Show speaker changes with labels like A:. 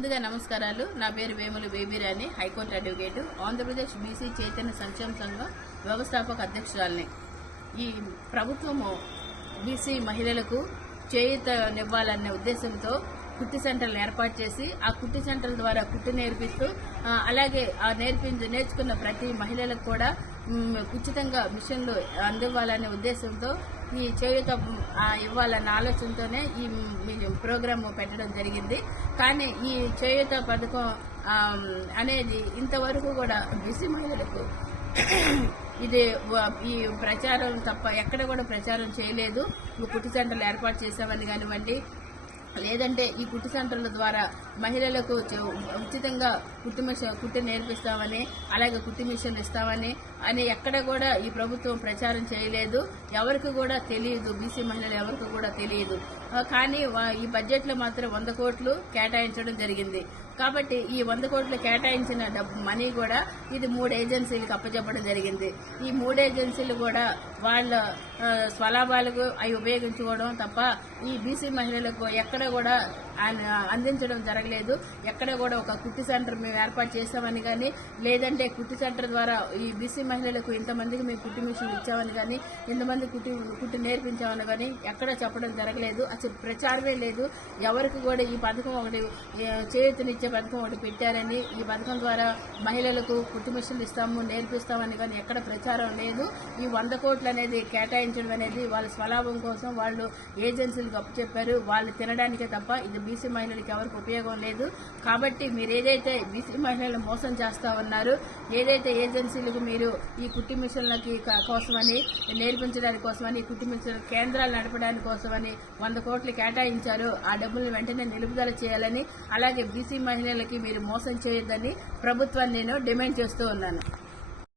A: ముందుగా నమస్కారాలు. నా పేరు Vemulu Babyrani high court advocate. Andhra Pradesh BC Chaitanya సంక్షేమ సంఘం వ్యవస్థాపక అధ్యక్షురాలని. ఈ ప్రభుత్వము బీసీ మహిళలకు చేయూతనివ్వాలనే ఉద్దేశంతో కుట్టి సెంటర్లు ఏర్పాటు చేసి ఆ కుట్టి సెంటర్ల ద్వారా కుట్టి నేర్పిస్తూ అలాగే ఆ నేర్పించి నేర్చుకున్న ప్రతి మహిళలకు కూడా ఉచితంగా మిషన్లు అందివ్వాలనే ఉద్దేశంతో ఈ చేయూత ఇవ్వాలన్న ఆలోచనతోనే ఈ ప్రోగ్రాము పెట్టడం జరిగింది. కానీ ఈ చేయూత పథకం అనేది ఇంతవరకు కూడా బీసీ మహిళలకు ఇది ఈ ప్రచారం తప్ప ఎక్కడ కూడా ప్రచారం చేయలేదు. కుట్టి సెంటర్లు ఏర్పాటు చేసామని కానివ్వండి లేదంటే ఈ కుట్టు సెంటర్ల ద్వారా మహిళలకు ఉచితంగా కుట్టు మిషన్ కుట్టు నేర్పిస్తామని అలాగే కుట్టు మిషన్ ఇస్తామని అని ఎక్కడ కూడా ఈ ప్రభుత్వం ప్రచారం చేయలేదు. ఎవరికి కూడా తెలియదు. బీసీ మహిళలు ఎవరికి కూడా తెలియదు. కానీ వా- ఈ బడ్జెట్లో మాత్రం వంద కోట్లు కేటాయించడం జరిగింది. కాబట్టి ఈ వంద కోట్లు కేటాయించిన డబ్బు మనీ కూడా ఇది మూడు ఏజెన్సీలకు అప్పచెప్పడం జరిగింది. ఈ మూడు ఏజెన్సీలు కూడా వాళ్ళ స్వలాభాలకు అవి ఉపయోగించుకోవడం తప్ప ఈ బీసీ మహిళలకు ఎక్కడ కూడా అందించడం జరగలేదు. ఎక్కడ కూడా ఒక కుట్టి సెంటర్ మేము ఏర్పాటు చేసామని కానీ లేదంటే కుట్టి సెంటర్ ద్వారా ఈ బీసీ మహిళలకు ఇంతమందికి మేము కుట్టి మిషన్ ఇచ్చామని కానీ ఇంతమంది కుట్టి కుట్టి నేర్పించామని కానీ ఎక్కడ చెప్పడం జరగలేదు. అసలు ప్రచారమే లేదు. ఎవరికి కూడా ఈ పథకం ఒకటి చేతినిచ్చే చేయూతనిచ్చే పథకం ఒకటి పెట్టారని ఈ పథకం ద్వారా మహిళలకు కుట్టి మిషన్లు ఇస్తాము నేర్పిస్తామని కానీ ఎక్కడ ప్రచారం లేదు. ఈ వంద కోట్లు అనేది కేటాయించడం అనేది వాళ్ళ స్వలాభం కోసం వాళ్ళు ఏజెన్సీలకు అప్పచెప్పారు. వాళ్ళు తినడానికే తప్ప ఇది బీసీ మహిళలకు ఎవరికి ఉపయోగం లేదు. కాబట్టి మీరు ఏదైతే బీసీ మహిళలను మోసం చేస్తూ ఉన్నారు ఏదైతే ఏజెన్సీలకు మీరు ఈ కుట్టి మిషన్లకి కోసమని నేర్పించడానికి కోసమని ఈ కుట్టి మిషన్ కేంద్రాలు నడపడానికి కోసమని వంద కోట్లు కేటాయించారు ఆ డబ్బులను వెంటనే నిలుపుదల చేయాలని అలాగే బీసీ మహిళలకి మీరు మోసం చేయొద్దని ప్రభుత్వాన్ని నేను డిమాండ్ చేస్తూ ఉన్నాను.